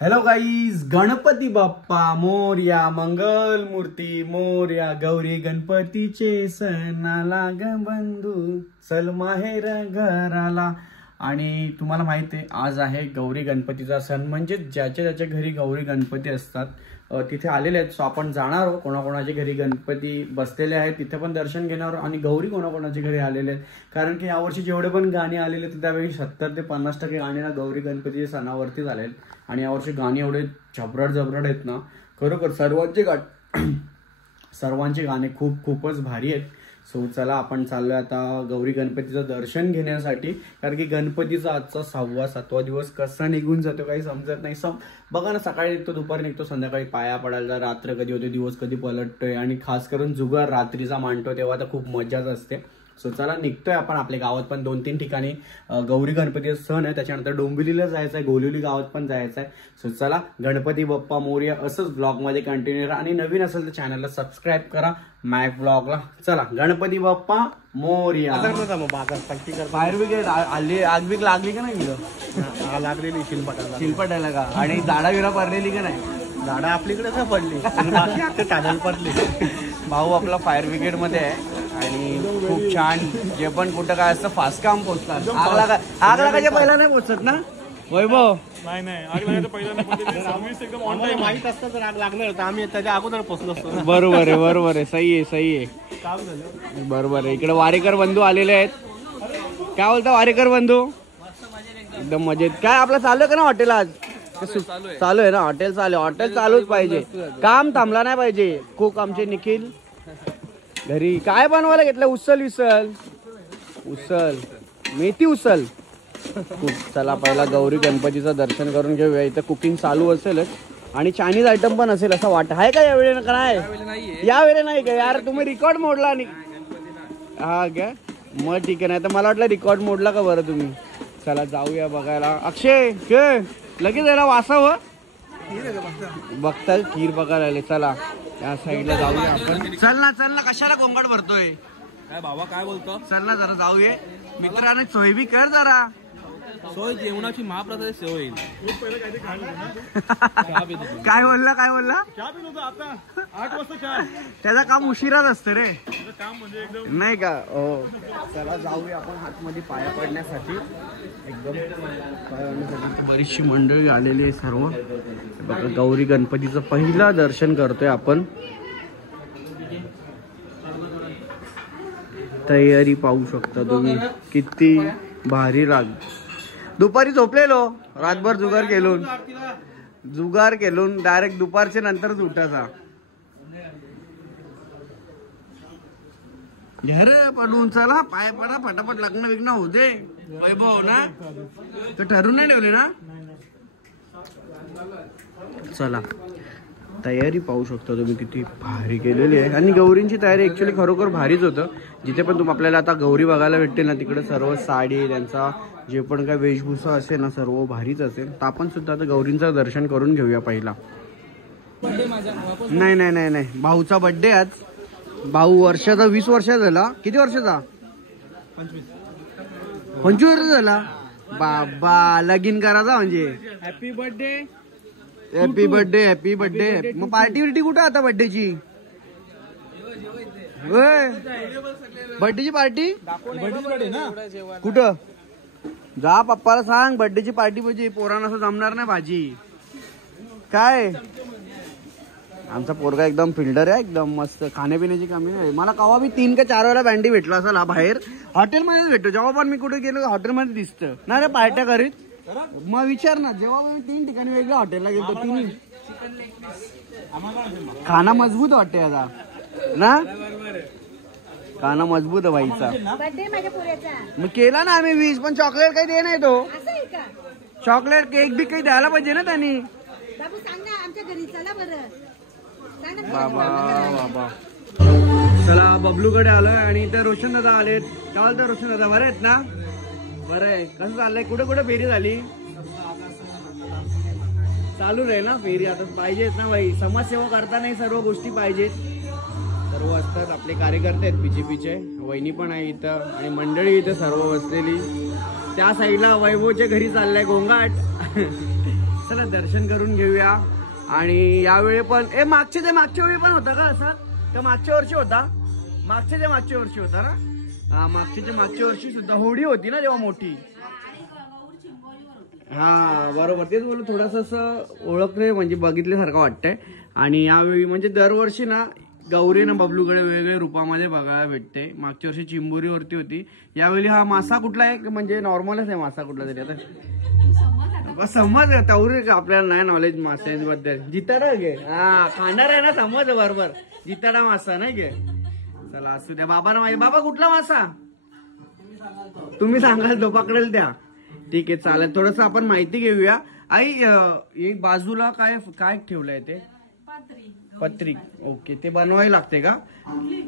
Hello guys, Ganpati Bappa Morya, मंगल मूर्ती मोरया, गौरी गणपतीचे सणाला ग बंधू चल माहेर घराला. आणि तुम्हाला माहित आहे आज आहे गौरी गणपतीचा सण, म्हणजे ज्याच्या ज्याच्या घरी गौरी गणपती असतात तिथे आलेले आहेत. सो आपण जाणार आहोत कोणाकोणाच्या घरी गणपती बसलेले आहेत तिथे पण दर्शन घेणार आणि गौरी कोणाकोणाच्या घरी आलेले आहेत. कारण की यावर्षी जेवढे पण गाणी आलेले आहेत त्यावेळी 70 ते 50% गाणी ना गौरी गणपतीच्या सणावरती झाले. आणि यावर्षी गाणी एवढे झबरड आहेत ना, खरोखर सर्वांचे गाणे खूपच भारी आहेत. सो चला आपण चाललोय आता गौरी गणपतीचं दर्शन घेण्यासाठी. कारण की गणपतीचा आजचा 6वा 7वा दिवस कसा निघून जातो काही समजत नाही. बघा ना, सकाळी निघतो, दुपारी निघतो, संध्याकाळी पाया पडायला रात्र कधी होते, दिवस कधी पलटतोय. आणि खास करून जुगार रात्रीचा मांडतो तेव्हा तर खूप मजाच असते. सो चला निघतोय आपण. आपल्या गावात पण 2-3 ठिकाणी गौरी गणपतीचा सण आहे. त्याच्यानंतर डोंबिवलीला जायचं आहे, गोलिवली गावात पण जायचं आहे. सो चला, गणपती बाप्पा मोरया असंच ब्लॉगमध्ये कंटिन्यू राहा. आणि नवीन असेल तर चॅनलला सबस्क्राईब करा मॅक ब्लॉगला. चला, गणपती बाप्पा मोरया. फायर ब्रिगेड आली, आग बिग लागली का नाही इथं? लागलेली शिलपटायला का? आणि झाडा विरा पडलेली का नाही? झाडं आपलीकडे का पडली? टॅनल पडली. भाऊ आपला फायर ब्रिगेड मध्ये आहे आणि खूप छान. जे पण कुठं काय असतं फास्ट काम पोचतात. आग लागायच्या पहिला नाही पोचत ना वैभव? नाही आग लागायचं पहिला नाही, माहित असतं तर आग लागणार होतं. आम्ही त्याच्या अगोदर पोहोचलो असतो. बरोबर आहे. सही आहे. काम झालं. बरोबर आहे. इकडे वारेकर बंधू आलेले आहेत. काय बोलता वारेकर बंधू? एकदम मजेत. काय आपलं चालू आहे का ना हॉटेल आज? चालू आहे ना हॉटेल? हॉटेल चालूच पाहिजे, काम थांबला नाही पाहिजे. खूप आमचे निखिल घरी काय बनवायला घेतलं? उसल मेथी उसल. खूप. चला पहिला गौरी गणपतीचं दर्शन करून घेऊया. इथं कुकिंग चालू असेलच आणि चायनीज आयटम पण असेल असं वाटतं. आहे का यावेळी? काय यावेळी नाही का यार? तुम्ही रेकॉर्ड मोडला आणि हा काय? मग ठीक आहे. नाही तर मला वाटलं रेकॉर्ड मोडला का बरं तुम्ही. चला जाऊया बघायला. अक्षय लगेच यायला वासावं बघताय खीर बघायला आले. चला या साईडला जाऊया आपण. चल ना कशाला गोंगाट भरतोय? काय बाबा काय बोलतो? चल ना जरा जाऊया मित्रांनो. सोय बी कर जरा. सोय जेवणाची महाप्रसाद सेवा होईल. काय बोलला? आता 8 वाजता त्याचा काम उशिराच असतं रे, काम म्हणजे नाही का? हो. चला जाऊया आपण हातमध्ये पाया पडण्यासाठी. एकदम बरीचशी मंडळी आलेली आहे सर्व. बघा गौरी गणपतीचं पहिला दर्शन करतोय आपण. तयारी पाहू शकता तुम्ही किती भारी. दुपारी झोपलेलो, रातभर जुगार केलून डायरेक्ट दुपारच्या नंतरच उठायचा. घर पडून चला पाय पडा फटाफट. लग्न होऊ दे वैभव ना, तर ठरून नाही ठेवले ना. चला तयारी पाहू शकता तुम्ही किती भारी केलेली आहे. आणि गौरींची तयारी ऍक्च्युली खरोखर भारीच होतं. जिथे पण तुम्ही आपल्याला आता गौरी बघायला भेटते ना, तिकडे सर्व साडी, त्यांचा जे पण काय वेशभूषा असेल ना सर्व भारीच असेल. तर आपण सुद्धा आता गौरींचं दर्शन करून घेऊया पहिला. नाही भाऊचा बर्थडे आज. भाऊ वर्षाचा 20 वर्षाचा झाला. किती वर्षाचा? 25 वर्ष झाला. बाबा लगीन करायचा म्हणजे. Happy birthday. मग पार्टी कुठं आता बर्थडेची? बर्थडेची पार्टी कुठं? जा पप्पाला सांग बर्थडेची पार्टी पाहिजे. पोरांना असं जमणार नाही भाजी. काय आमचा पोरगा एकदम फिल्डर आहे, एकदम मस्त. खाण्यापिण्याची कमी नाही. मला कवा बी 3 का 4 वेळा बँडी भेटला असेल बाहेर. हॉटेलमध्येच भेटतो. जेव्हा पण मी कुठे गेलो हॉटेलमध्ये दिसतं ना रे पार्ट्या करीत. मग विचार ना, जेव्हा मी 3 ठिकाणी वेगळ्या हॉटेलला गेलो तिन्ही खाना मजबूत वाटते आता ना. खाना मजबूत आहे बाईचा. मग केला ना आम्ही 20, पण चॉकलेट काही दे नाही तो. चॉकलेट केक बी काही द्यायला पाहिजे ना त्यांनी. बाबा चला बबलूकडे आलोय आणि इथे रोशन दादा आलेत. काय बोलतो रोशन दादा? बरे आहेत ना? बरं आहे. कसं चाललंय? कुठे फेरी झाली? चालू राहील ना फेरी. आता पाहिजेत ना बाई, समाजसेवा करताना सर्व गोष्टी पाहिजेत. सर्व असतात आपले कार्यकर्ते आहेत बीजेपीचे. वहिनी पण आहे इथं आणि मंडळी इथं सर्व बसलेली. त्या साईडला वैभवच्या घरी चाललाय गोंगाट. चला दर्शन करून घेऊया. आणि यावेळी पण मागच्या वेळी पण होता का असं? का मागच्या वर्षी होता? मागच्या वर्षी होता ना? हा, मागच्या वर्षी सुद्धा होळी होती ना तेव्हा मोठी. हा बरोबर, तेच बोलू. थोडस असं ओळखले म्हणजे बघितल्यासारखं वाटतंय. आणि यावेळी म्हणजे दरवर्षी ना गौरी ना बबलूकडे वेगवेगळ्या रूपामध्ये बघायला भेटते. मागच्या वर्षी चिंबोरीवरती होती. यावेळी हा मासा कुठला आहे म्हणजे नॉर्मलच आहे मासा कुठला तरी. आता समज तेवढे आपल्याला नाही नॉलेज माशांबद्दल. जिताडा घे, हा खाणार आहे ना, समज बरोबर. जिताडा मासा नाही घे. चला असू द्या. बाबा माझे बाबा कुठला मासा तुम्ही सांगाल तो पकडेल त्या. ठीक आहे चालेल. थोडस आपण माहिती घेऊया. आई एक बाजूला काय काय ठेवलंय ते? पत्रिक. ओके, ते बनवायला लागते का?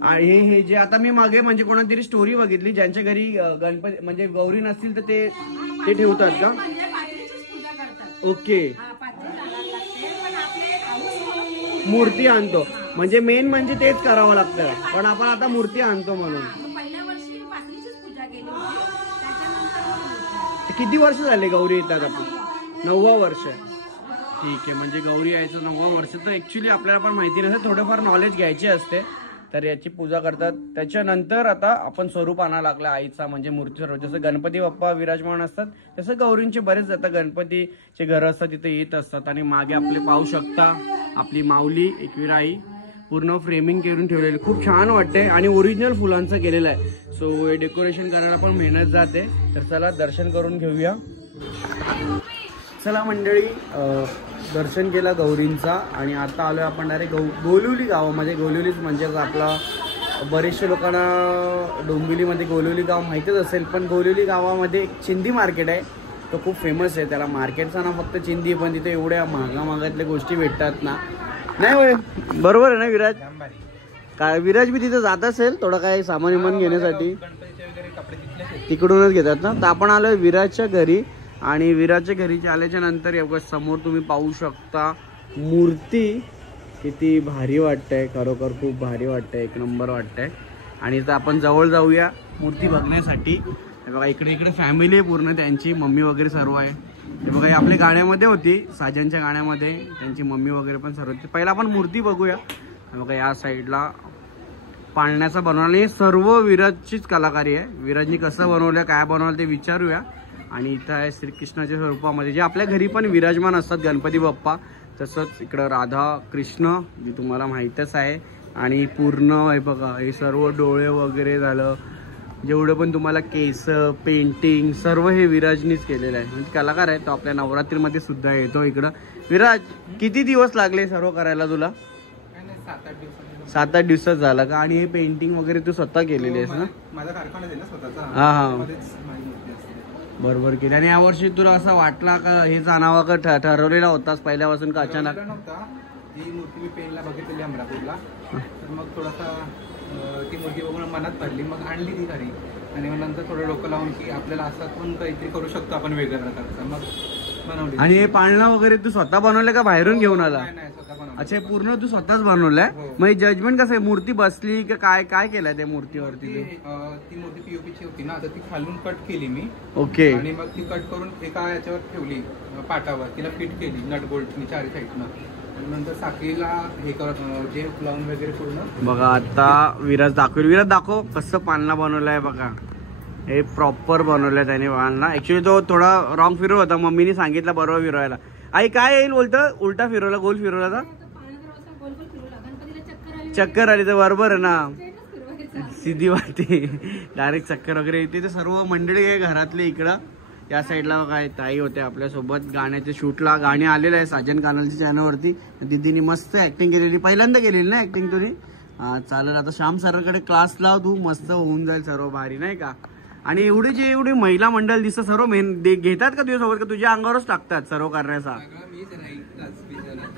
आणि हे जे आता मी मागे म्हणजे कोणातरी स्टोरी बघितली, ज्यांच्या घरी गणपती म्हणजे गौरी नसतील तर ते ठेवतात का? ओके, मूर्ती आणतो म्हणजे मेन म्हणजे तेच करावं लागतं. पण आपण आता मूर्ती आणतो म्हणून. किती वर्ष झाले गौरी येतात आपण? 9वं वर्ष. ठीक आहे, म्हणजे गौरी यायचं 9वं वर्ष. तर ऍक्च्युली आपल्याला पण माहिती नसते, थोडंफार नॉलेज घ्यायची असते. तर याची पूजा करतात. त्याच्यानंतर आता आपण स्वरूप आणायला लागला आईचा म्हणजे मूर्ती स्वरूप. जसं गणपती बाप्पा विराजमान असतात तसं गौरींचे बरेच आता गणपतीचे घर असतात तिथे येत असतात. आणि मागे आपले पाहू शकता आपली माऊली एकविरा आई पूर्ण फ्रेमिंग करून ठेवलेली, खूप छान वाटते. आणि ओरिजिनल फुलांचं केलेलं आहे. सो हे डेकोरेशन करायला पण मेहनत जाते. तर चला दर्शन करून घेऊया. चला मंडळी, दर्शन केला गौरींचा आणि आता आलोय आपण डायरेक्ट गोलिवली गावामध्ये. गोलिवलीच म्हणजे आपला बरेचशा लोकांना डोंबिवलीमध्ये गोलिवली गाव माहितीच असेल. पण गोलिवली गावामध्ये एक चिंदी मार्केट आहे, तो खूप फेमस आहे. त्याला मार्केटचा ना फक्त चिंदी, पण तिथे एवढ्या महागातल्या गोष्टी भेटतात ना. नाही होय, बरोबर आहे ना विराज? काय विराज बी तिथे जात असेल थोडं काय सामान विमान घेण्यासाठी, तिकडूनच घेतात ना. तर आपण आलोय विराजच्या घरी. आणि विराजच्या घरी आल्याच्या नंतर एवढं समोर तुम्ही पाहू शकता मूर्ती. किती भारी वाटतंय, खरोखर खूप भारी वाटतंय, एक नंबर वाटतंय. आणि तर आपण जवळ जाऊया मूर्ती बघण्यासाठी. बघा इकडे फॅमिली आहे पूर्ण, त्यांची मम्मी वगैरे सर्व आहे. हे बघा आपल्या गाण्यामध्ये होती, साजनच्या गाण्यामध्ये त्यांची मम्मी वगैरे पण सर्व होती. पहिला आपण मूर्ती बघूया. बघा या साईडला पाळण्याचा बनवला, हे सर्व विराजचीच कलाकारी आहे. विराजनी कसं बनवलं, काय बनवलं ते विचारूया. आणि इथं आहे श्रीकृष्णाच्या स्वरूपामध्ये, जे आपल्या घरी पण विराजमान असतात गणपती बाप्पा, तसंच इकडं राधा कृष्ण जी तुम्हाला माहीतच आहे. आणि पूर्ण हे बघा हे सर्व डोळे वगैरे झालं, जेवढं पण तुम्हाला केस पेंटिंग सर्व हे विराजनीच केलेलं आहे. म्हणजे कलाकार आहे तो. आपल्या नवरात्रीमध्ये सुद्धा येतो इकडं. विराज किती दिवस लागले सर्व करायला तुला? 7-8 दिवसात झाला का? आणि हे पेंटिंग वगैरे तू स्वतः केलेली आहेस ना? माझा कारखाना आहे ना स्वतःचा. हा बरोबर केली. आणि यावर्षी तुला असं वाटला का हेच आणावं का ठरवलेला होतास पहिल्यापासून का अचानक? ही मूर्ती मी पेनला बघितलेली अमरापूरला, तर मग थोडासा ती मूर्ती बघून मनात पडली, मग आणली ती घरी. आणि मग नंतर थोडं डोकं लावून की आपल्याला असं पण काहीतरी करू शकतो आपण वेगळ्या प्रकारचं, मग बनवली. आणि हे पाळणं वगैरे तू स्वतः बनवलं का बाहेरून घेऊन आला? नाही, स्वतः बनवलं. अच्छा, पूर्ण तू स्वतःच बनवलंय? मग जजमेंट कसं आहे, मूर्ती बसली का काय काय केलंय त्या मूर्तीवरती? ती मूर्ती पीओपीची होती ना, तर ती खालून कट केली मी. ओके. आणि मग ती कट करून एका याच्यावर ठेवली पाटावर, तिला फिट केली नट बोल्टनी चारी साईडनं. नंतर साखळीला हे करत जे लावून वगैरे पूर्ण. बघा आता विराज दाखव कसं पाळणा बनवलाय. बघा हे प्रॉपर बनवलंय त्याने पाळणा. ऍक्च्युली तो थोडा रॉंग फिरव होता, मम्मीने सांगितलं बरोबर फिरवायला. आई काय येईल बोलतं, उलटा फिरवला, गोल फिरवला का? चक्कर आली तर बरोबर आहे ना, सीधी वाटते डायरेक्ट चक्कर वगैरे येते. ते सर्व मंडळी आहे घरातले इकडं. या साईडला काय ताई होते आपल्यासोबत गाण्याच्या शूटला. गाणी आलेलं आहे साजन कानलच्या चॅनलवरती. दीदीने मस्त ऍक्टिंग केलेली, पहिल्यांदा केलेली ना ऍक्टिंग तुम्ही? चालेल, आता श्याम सरांकडे क्लास लाव तू, मस्त होऊन जाईल सर्व भारी नाही का? आणि एवढी महिला मंडळ दिसतं सर्व घेतात का तुझ्यासोबत, का तुझ्या अंगावरच टाकतात सर्व करण्याचा?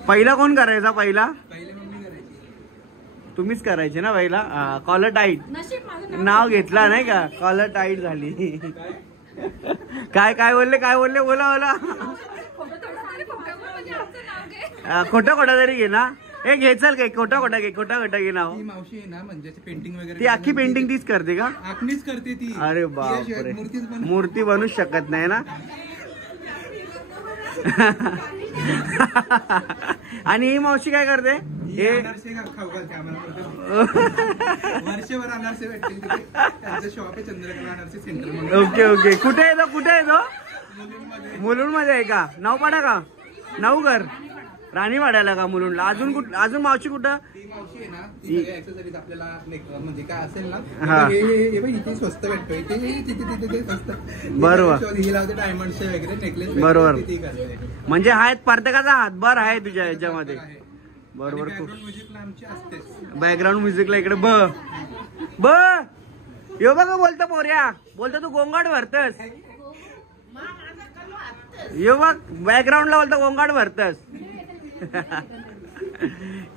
पहिला कोण करायचा? पहिला तुम्हीच करायचे ना पहिला. कॉलर टाईट नाव घेतला नाही का, कॉलर टाईट झाली. काय बोलले बोला खोटा तरी घे ना. हे घे चल, काही खोटा घे नाव. मावशी आहे ना, म्हणजे पेंटिंग वगैरे ती अख्खी पेंटिंग तीच करते का? आपणीच करते ती. अरे बापरे, मूर्ती बनूच शकत नाही ना. आणि ही मावशी काय करते? हे अनारसे खाऊ घालते आम्हाला. वर्षभर अनारसे भेटतील तिथे. त्यांचं शॉप आहे चंद्रकला अनारसे सेंटर म्हणून. Okay okay. कुठे आहे तो? कुठे आहे तो? मुलुंडमध्ये आहे का? नावपाडा का? नवघर राणीवाड्याला का? मुलुंडला. अजून मावशी कुठं? ती मावशी आहे ना, ती सगळे ऍक्सेसरीज आपल्याला म्हणजे काय असेल ना, हे बघ इथे स्वस्त भेटतो, तिथे स्वस्त. बरोबर. ही लावते डायमंडचे वगैरे नेकलेस. बरोबर. ती करते. म्हणजे आहेत प्रत्येकाचा हातभार आहे तुझ्या याच्यामध्ये. बरोबर. बॅकग्राऊंड म्युझिकला आमची असतेच. बॅकग्राऊंड म्युझिकला इकडे ब यो बघ बोलतो पोऱ्या. बोलतो तू गोंगाट भरतस. यो बघ बॅकग्राऊंडला बोलतो गोंगाट भरतस.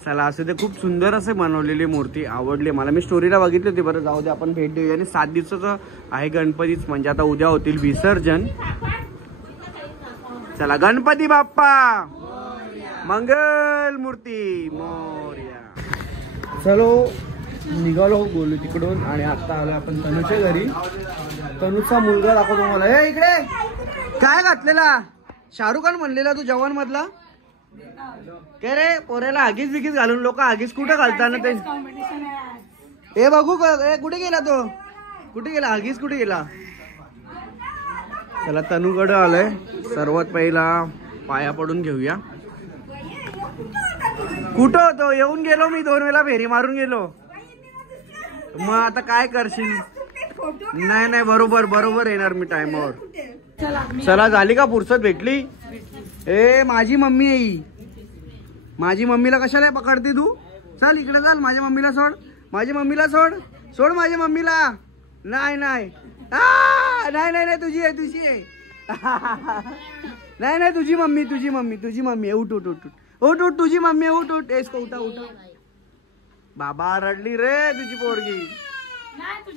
चला असू दे. खूप सुंदर असे बनवलेली मूर्ती आवडली मला. मी स्टोरीला बघितली होती. बरं जाऊ दे आपण भेट देऊया. आणि 7 दिवसाचं आहे गणपतीच. म्हणजे आता उद्या होतील विसर्जन. चला गणपती बाप्पा मंगल मूर्ती मोरया. चलो निघालो बोलू तिकडून. आणि आता आलो आपण तनुच्या घरी. तनुचा मुलगा दाखवतो मला. हे इकडे काय घातलेला? शाहरुख खान म्हणलेला तू जवान मधला. काय रे पोऱ्याला आगीच बिगीच घालून लोक आगीच कुठं घालताना ते. हे बघू कुठे गेला तो? कुठे गेला आगीच? कुठे गेला? चला तनूकडे आलोय. सर्वात पहिला पाया पडून घेऊया. कुठं होतो? येऊन गेलो मी 2 वेळा फेरी मारून गेलो. मग आता काय करशील? नाही बरोबर येणार मी टाइमावर. चला झाली का फुर्सत भेटली? ए माझी मम्मी आहे. माझी मम्मीला कशाला पकडते तू? चल इकडे चल. माझ्या मम्मीला सोड. माझ्या मम्मीला सोड. माझ्या मम्मीला. नाही तुझी आहे नाही तुझी मम्मी आहे. उठ तुझी मम्मी आहे. उठ इसको उठा. बाबा रडली रे तुझी पोरगी.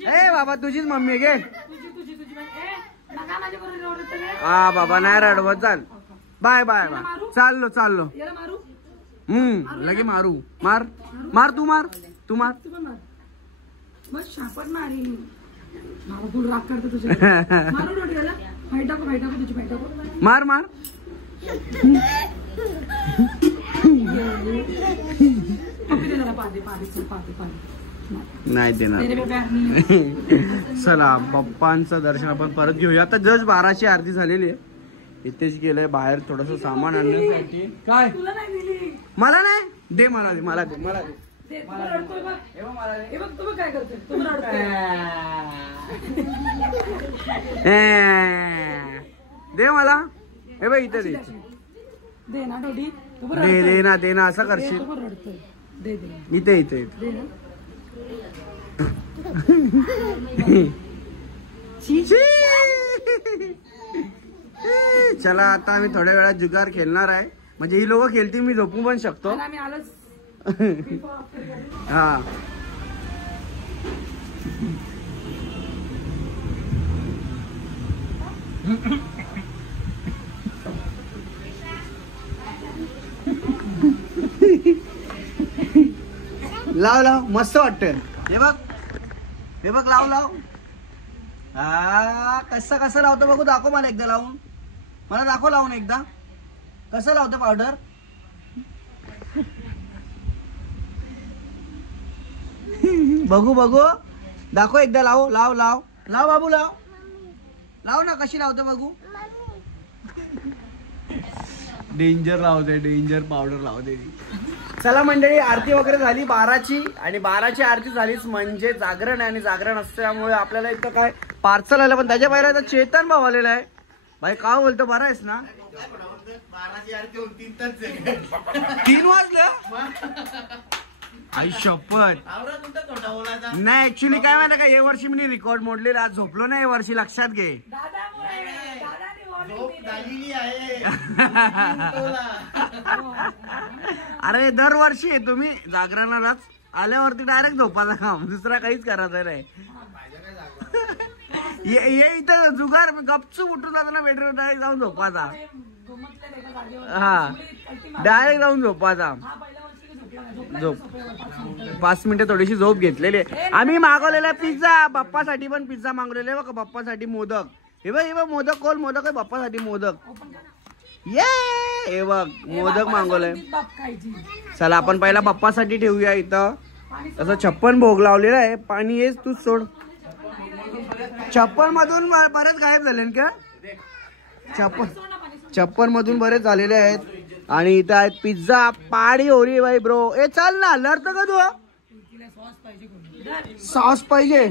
ए बाबा तुझीच मम्मी आहे गे. हा बाबा नाही रडवत. चाल बाय चाललो. लगे मारू. मार तू मार. मार नाही देणार. चला बाप्पांचं दर्शन आपण परत घेऊया. आता जस्ट 12ची आरती झालेली आहे. इथेच गेलंय बाहेर थोडस सामान आणण्यासाठी. काय मला नाही दे. मला दे. दे मला. हे बघ इथे दे ना असं करशील. इथे चला आता आम्ही थोड्या वेळात जुगार खेळणार आहे. म्हणजे ही लोक खेळतील मी झोपू पण शकतो. हा लाव मस्त वाटत. हे बघ लाव. हा कसं लावतो बघू. दाखव मला एकदा लावून. मला दाखव लावून एकदा कसं लावतो पावडर. बघू दाखव एकदा. लाव बाबू लाव ना. कशी लावतो बघू. डेंजर लावते. डेंजर पावडर लावते. चला मंडळी आरती वगैरे झाली 12ची. आणि 12ची आरती झालीच म्हणजे जागरण आहे. आणि जागरण असल्यामुळे आपल्याला इथं काय पार्सल आलं. पण त्याच्या बाहेर आता चेतन भाऊ आलेला आहे. भाई का बोलतो बरा आहेस ना? 3 वाजलं. आई शपथ. नाही ऍक्च्युली काय माहिती का या वर्षी मी रेकॉर्ड मोडलेला. आज झोपलो नाही या वर्षी. लक्षात घे. अरे दरवर्षी आहे तुम्ही जागरणालाच आल्यावरती डायरेक्ट झोपायला काम. दुसरा काहीच करायचं नाही. इथं जुगार गपचूप उठून जाताना बेडरूम डायरेक्ट जाऊन झोपायचा. हा डायरेक्ट जाऊन झोपायचा. झोप 5 मिनिटं थोडीशी झोप घेतलेली. आम्ही मागवलेला पिझ्झा. बाप्पासाठी पण पिझ्झा मागवलेला आहे बघा. बाप्पासाठी मोदक. हे बघ मोदक. कोण मोदक आहे? बाप्पासाठी मोदक. ये हे बघ मोदक मागवलंय. चला आपण पहिला बाप्पासाठी ठेवूया इथं. तसं 56 भोग लावलेला आहे. पाणी येस तूच सोड. 56 मधून बरेच गायब झाले का? 56 मधून बरेच झालेले आहेत. आणि इथं आहेत पिझ्झा पाडी होरी बाई ब्रो. ए चल ना लढतं का तू? सॉस पाहिजे